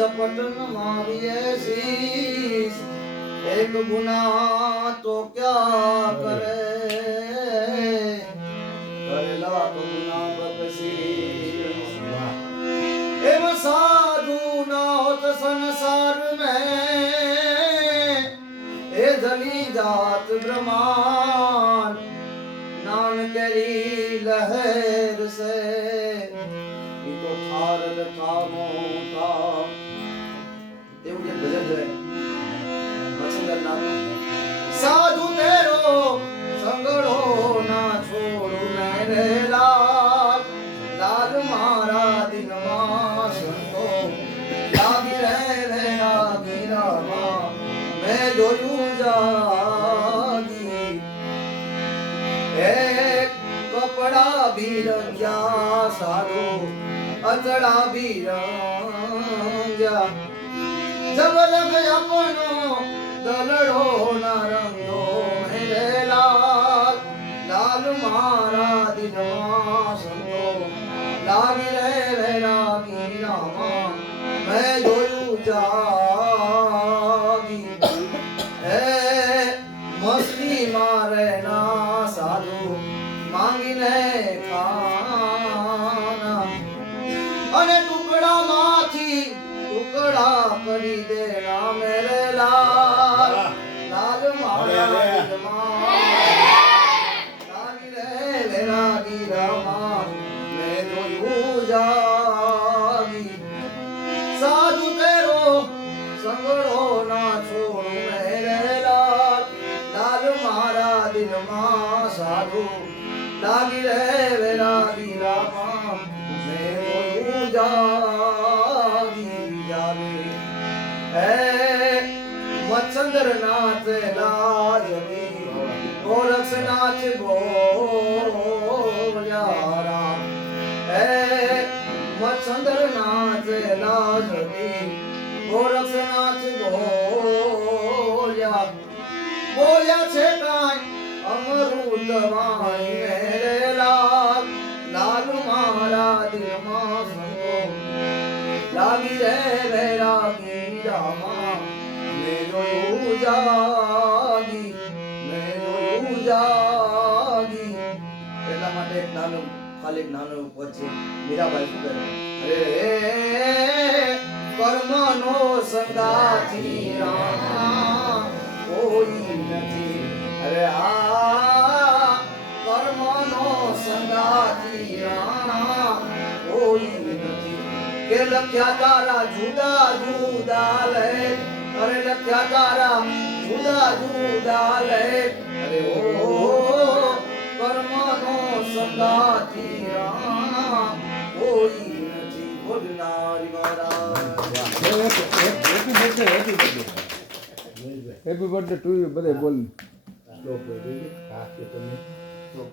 झपट मारिए शीश एक गुनाह तो क्या करे करेला तो गुनाह बख्शीश एव साधु ना होत संसार में ए जली जात ब्रह्मांड नानकरी लहर से तो थार था मोता એવું જે ભજન કરે મસંદર નામ સાધુ તેરો સંગડો ના છોડું મેરે લાલ લાલ મારા દિનમાં સંતો લાગી રે લાગી રામા મેં જોયું જાગી એક કપડા भी रंग्या सारो अचड़ा भी रंग्या जब लग अपनो दलड़ो ना रंगो मेरे लाल लाल मारा दिनवा संतो लागी रे लागी रामा मैं जोयू जागी ए मस्ती मारे ना साधु मांगीने खाना अने टुकड़ा माथी टुकड़ा करी देना मेरे लाल लाल मारा लागी रे लागी रामा मैं जोयू जागी साधु तेरो संगड़ो ना छोड़ू मेरे लाल लाल मारा दिन मां साधु लागी रे लागी रामा मैं जोयू जागी जागे है मच्छंदर नाच लाजमी गोरक्ष नाच गोयारा है मच्छंदर नाच लाजमी गोरक्ष नाच गोया बोल्या छे काई अमरूद वाई मेरे लाल लाल मारा दिल मां संगो लागी रे लागी रामा मैं जोयू जागी એટલા માટે એક નાનું ખાલી એક નાનું વચ્ચે મીરાબાઈ શું કરે અરે કર્મનો સંગાથી રામા કોઈ નથી અરે આ કર્મનો સંગાથી રામા કોઈ નથી કે લખ્યા તારા જુદા જુદા લે અરે લખ્યા તારા જુદા જુદા લે અરે ઓ કર્મનો સંગાથી રામા કોઈ નથી બોલનારી મારા હેપી બર્થડે ટુ યુ બધે બોલ શ્લોક બોલી હા કે તમે શ્લોક